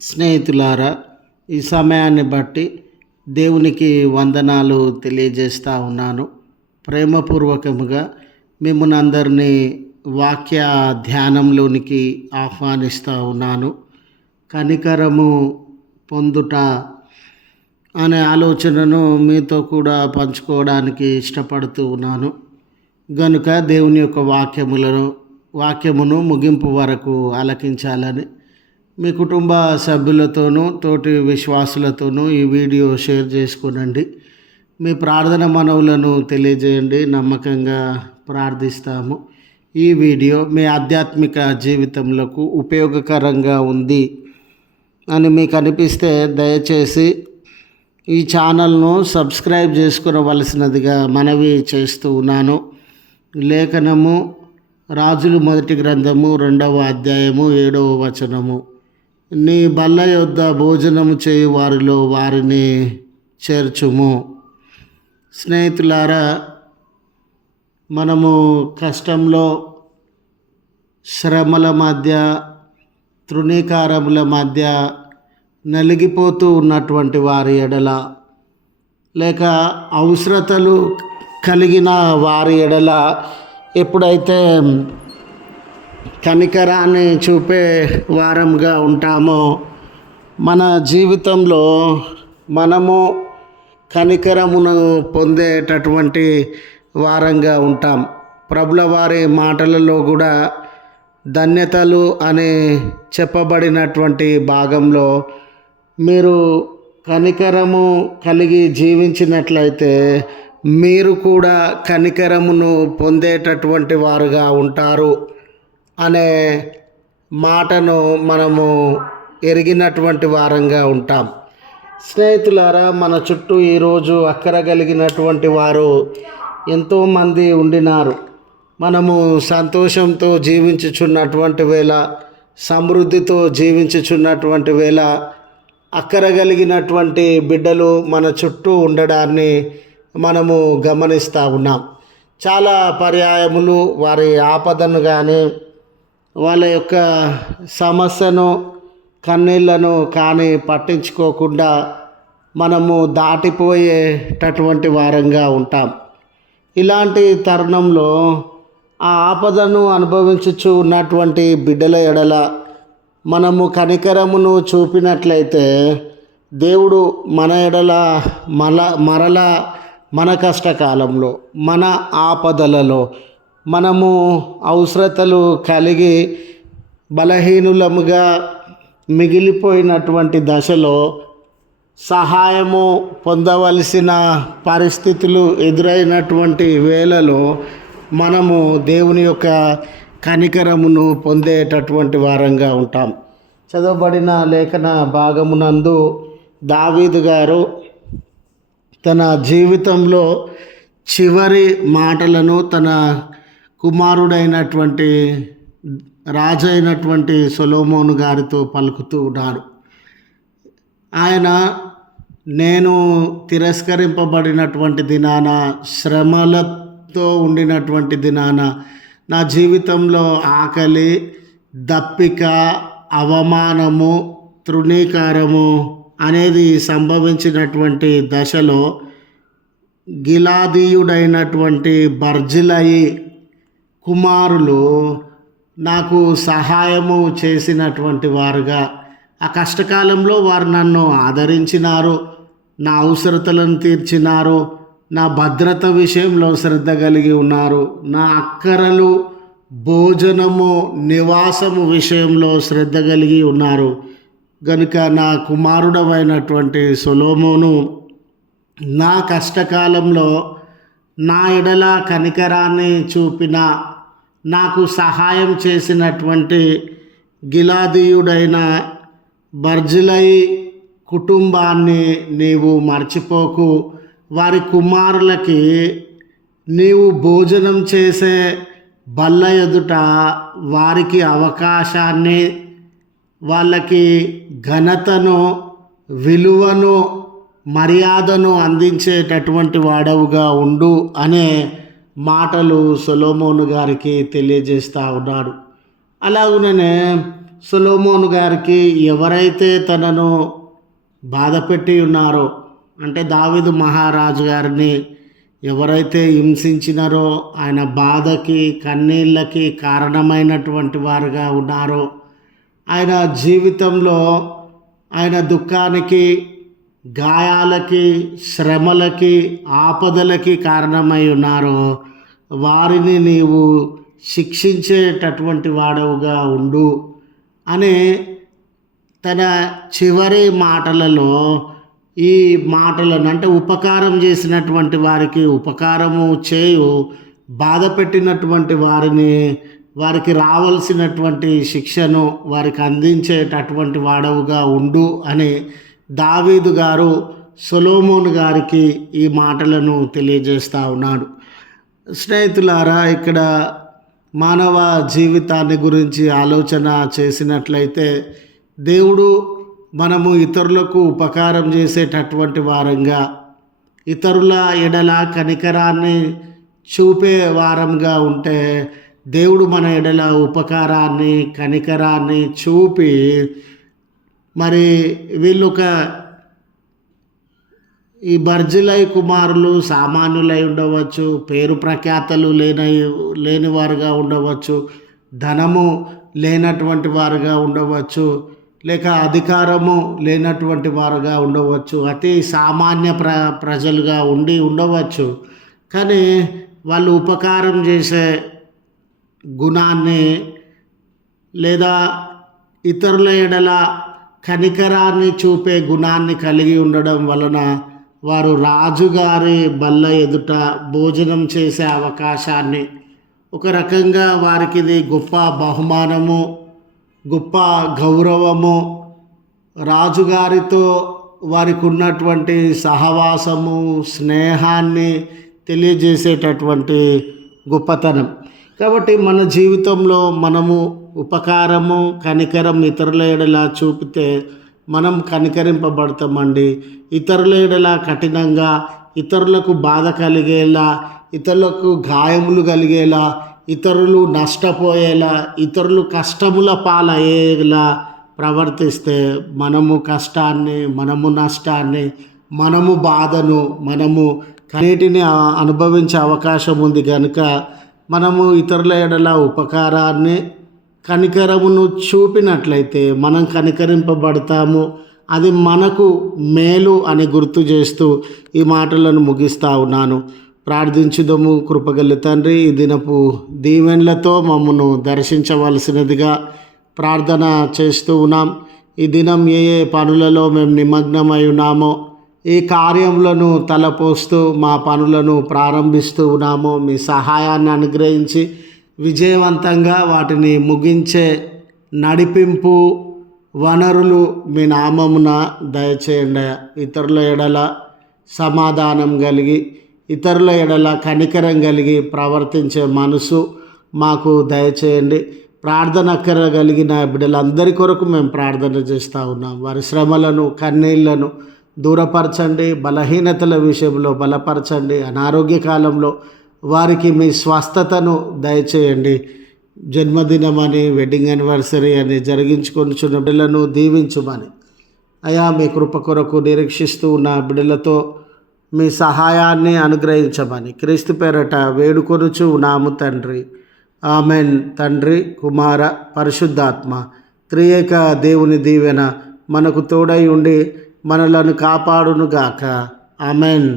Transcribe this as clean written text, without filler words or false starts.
స్నేహితులారా, ఈ సమయాన్ని బట్టి దేవునికి వందనాలు తెలియజేస్తూ ఉన్నాను. ప్రేమపూర్వకముగా మిమ్మల్ని అందరినీ వాక్య ధ్యానంలోనికి ఆహ్వానిస్తూ ఉన్నాను. కనికరము పొందుట అనే ఆలోచనను మీతో కూడా పంచుకోవడానికి ఇష్టపడుతూ ఉన్నాను. గనుక దేవుని యొక్క వాక్యమును ముగింపు వరకు ఆలకించాలని మీ కుటుంబ సభ్యులతోనూ తోటి విశ్వాసులతోనూ ఈ వీడియో షేర్ చేసుకునండి. మీ ప్రార్థన మనవులను తెలియజేయండి. నమ్మకంగా ప్రార్థిస్తాము. ఈ వీడియో మీ ఆధ్యాత్మిక జీవితంలోకి ఉపయోగకరంగా ఉంది అని మీకు అనిపిస్తే దయచేసి ఈ ఛానల్ను సబ్స్క్రైబ్ చేసుకునవలసినదిగా మనవి చేస్తూ ఉన్నాను. లేఖనము రాజులు 1 గ్రంథము 2వ అధ్యాయము 7వ వచనము. నీ బల్ల యొద్ద భోజనము చేయు వారిలో వారిని చేర్చుము. స్నేహితులారా, మనము కష్టంలో, శ్రమల మధ్య, తృణీకారముల మధ్య నలిగిపోతూ ఉన్నటువంటి వారి ఎడల, లేక అవసరతలు కలిగిన వారి ఎడల ఎప్పుడైతే కనికరాన్ని చూపే వారంగా ఉంటామో, మన జీవితంలో మనము కనికరమును పొందేటటువంటి వారంగా ఉంటాం. ప్రభుల వారి మాటలలో కూడా ధన్యతలు అని చెప్పబడినటువంటి భాగంలో మీరు కనికరము కలిగి జీవించినట్లయితే మీరు కూడా కనికరమును పొందేటటువంటి వారుగా ఉంటారు అనే మాటను మనము ఎరిగినటువంటి వారంగా ఉంటాం. స్నేహితులారా, మన చుట్టూ ఈరోజు అక్కరగలిగినటువంటి వారు ఎంతోమంది ఉండినారు. మనము సంతోషంతో జీవించుచున్నటువంటి వేళ, సమృద్ధితో జీవించుచున్నటువంటి వేళ అక్కరగలిగినటువంటి బిడ్డలు మన చుట్టూ ఉండడాన్ని మనము గమనిస్తూ ఉన్నాం. చాలా పర్యాయములు వారి ఆపదను కానీ, వాళ్ళ యొక్క సమస్యను, కన్నీళ్లను కానీ పట్టించుకోకుండా మనము దాటిపోయేటటువంటి వారంగా ఉంటాం. ఇలాంటి తరుణంలో ఆ ఆపదను అనుభవించుచు ఉన్నటువంటి బిడ్డల ఎడల మనము కనికరమును చూపినట్లయితే దేవుడు మన ఎడల మరలా మన కష్టకాలంలో, మన ఆపదలలో, మనము అవసరతలు కలిగి బలహీనులముగా మిగిలిపోయినటువంటి దశలో సహాయము పొందవలసిన పరిస్థితులు ఎదురైనటువంటి వేళలో మనము దేవుని యొక్క కనికరమును పొందేటటువంటి వారంగా ఉంటాం. చదవబడిన లేఖన భాగమునందు దావీదు గారు తన జీవితంలో చివరి మాటలను తన కుమారుడైనటువంటి రాజు అయినటువంటి సొలొమోను గారితో పలుకుతూ ఉన్నాడు. ఆయన, నేను తిరస్కరింపబడినటువంటి దినాన, శ్రమలతో ఉండినటువంటి దినాన, నా జీవితంలో ఆకలి, దప్పిక, అవమానము, తృణీకారము అనేది సంభవించినటువంటి దశలో గిలాదీయుడైనటువంటి బర్జిలయి కుమారులు నాకు సహాయము చేసినటువంటి వారుగా, ఆ కష్టకాలంలో వారు నన్ను ఆదరించినారు, నా అవసరతలను తీర్చినారు, నా భద్రత విషయంలో శ్రద్ధ కలిగి ఉన్నారు, నా అక్కరలు, భోజనము, నివాసము విషయంలో శ్రద్ధ కలిగి ఉన్నారు. గనుక నా కుమారుడవైనటువంటి సొలొమోను నా కష్టకాలంలో నా ఎడల కనికరాన్ని చూపిన, నాకు సహాయం చేసినటువంటి గిలాదీయుడైన బర్జిలై కుటుంబాన్ని నీవు మర్చిపోకు. వారి కుమారులకి నీవు భోజనం చేసే బల్ల ఎదుట వారికి అవకాశాన్ని, వాళ్ళకి ఘనతను, విలువను, మర్యాదను అందించేటటువంటి వాడవుగా ఉండు అనే మాటలు సొలొమోను గారికి తెలియజేస్తూ ఉన్నాడు. అలాగుననే సొలొమోను గారికి ఎవరైతే తనను బాధపెట్టి ఉన్నారో, అంటే దావీదు మహారాజు గారిని ఎవరైతే హింసించినారో, ఆయన బాధకి కన్నీళ్ళకి కారణమైనటువంటి వారుగా ఉన్నారో, ఆయన జీవితంలో ఆయన దుఃఖానికి, గాయాలకి, శ్రమలకి, ఆపదలకి కారణమై ఉన్నారో, వారిని నీవు శిక్షించేటటువంటి వాడవుగా ఉండు అనే తన చివరి మాటలలో ఈ మాటలను, అంటే ఉపకారం చేసినటువంటి వారికి ఉపకారము చేయు, బాధ పెట్టినటువంటి వారికి రావాల్సినటువంటి శిక్షను వారికి అందించేటటువంటి వాడవుగా ఉండు అని దావీదు గారు సొలొమోను గారికి ఈ మాటలను తెలియజేస్తూ ఉన్నాడు. స్నేహితులారా, ఇక్కడ మానవ జీవితాన్ని గురించి ఆలోచన చేసినట్లయితే దేవుడు మనము ఇతరులకు ఉపకారం చేసేటటువంటి వారంగా, ఇతరుల ఎడల కనికరాన్ని చూపే వారంగా ఉంటే దేవుడు మన ఎడల ఉపకారాన్ని, కనికరాన్ని చూపి మరి ఈ బర్జిలై కుమారులు సామాన్యులై ఉండవచ్చు, పేరు ప్రఖ్యాతలు లేనివారుగా ఉండవచ్చు, ధనము లేనటువంటి వారుగా ఉండవచ్చు, లేక అధికారము లేనటువంటి వారుగా ఉండవచ్చు, అతి సామాన్య ప్రజలుగా ఉండవచ్చు. కానీ వాళ్ళు ఉపకారం చేసే గుణాన్ని లేదా ఇతరుల ఎడల కనికరాన్ని చూపే గుణాన్ని కలిగి ఉండడం వలన వారు రాజుగారి బల్ల ఎదుట భోజనం చేసే అవకాశాన్ని, ఒక రకంగా వారికి ఇది గొప్ప బహుమానము, గొప్ప గౌరవము, రాజుగారితో వారికి ఉన్నటువంటి సహవాసము, స్నేహాన్ని తెలియజేసేటటువంటి గొప్పతనం. కాబట్టి మన జీవితంలో మనము ఉపకారము, కనికరం ఇతరుల ఎడల చూపితే మనం కనికరింపబడతామండి. ఇతరుల ఎడల కఠినంగా, ఇతరులకు బాధ కలిగేలా, ఇతరులకు గాయములు కలిగేలా, ఇతరులు నష్టపోయేలా, ఇతరులు కష్టముల పాలయ్యేలా ప్రవర్తిస్తే మనము కష్టాన్ని, మనము నష్టాన్ని, మనము బాధను, మనము కన్నిటిని అనుభవించే అవకాశం ఉంది. కనుక మనము ఇతరుల ఎడల ఉపకారాన్ని, కనికరమును చూపినట్లయితే మనం కనికరింపబడతాము. అది మనకు మేలు అని గుర్తు చేస్తూ ఈ మాటలను ముగిస్తూ ఉన్నాను. ప్రార్థించుదము. కృపగల తండ్రి, ఈ దినపు దీవెనలతో మమ్మను దర్శించవలసినదిగా ప్రార్థన చేస్తూ ఉన్నాం. ఈ దినం ఏ పనులలో మేము నిమగ్నమై ఉన్నామో, ఈ కార్యములను తలపోస్తూ మా పనులను ప్రారంభిస్తూ ఉన్నామో, మీ సహాయాన్ని అనుగ్రహించి విజయవంతంగా వాటిని ముగించే నడిపింపు వనరులు మీ నామమున దయచేయండి. ఇతరుల ఎడల సమాధానం కలిగి, ఇతరుల ఎడల కనికరం కలిగి ప్రవర్తించే మనసు మాకు దయచేయండి. ప్రార్థన కలిగిన బిడ్డలందరి కొరకు మేము ప్రార్థన చేస్తూ ఉన్నాం. వారి శ్రమలను, కన్నీళ్లను దూరపరచండి. బలహీనతల విషయంలో బలపరచండి. అనారోగ్య కాలంలో వారికి మీ స్వస్థతను దయచేయండి. జన్మదినమని, వెడ్డింగ్ యానివర్సరీ అని జరిగించుకొనిచున్న బిడ్డలను దీవించుమని, అయా మీ కృప కొరకు నిరీక్షిస్తూ ఉన్న బిడ్డలతో మీ సహాయాన్ని అనుగ్రహించమని క్రీస్తు పేరట వేడుకొనుచు ఉన్నాము తండ్రి. ఆమెన్. తండ్రి, కుమార, పరిశుద్ధాత్మ త్రియేక దేవుని దీవెన మనకు తోడై ఉండి మనలను కాపాడునుగాక. ఆమెన్.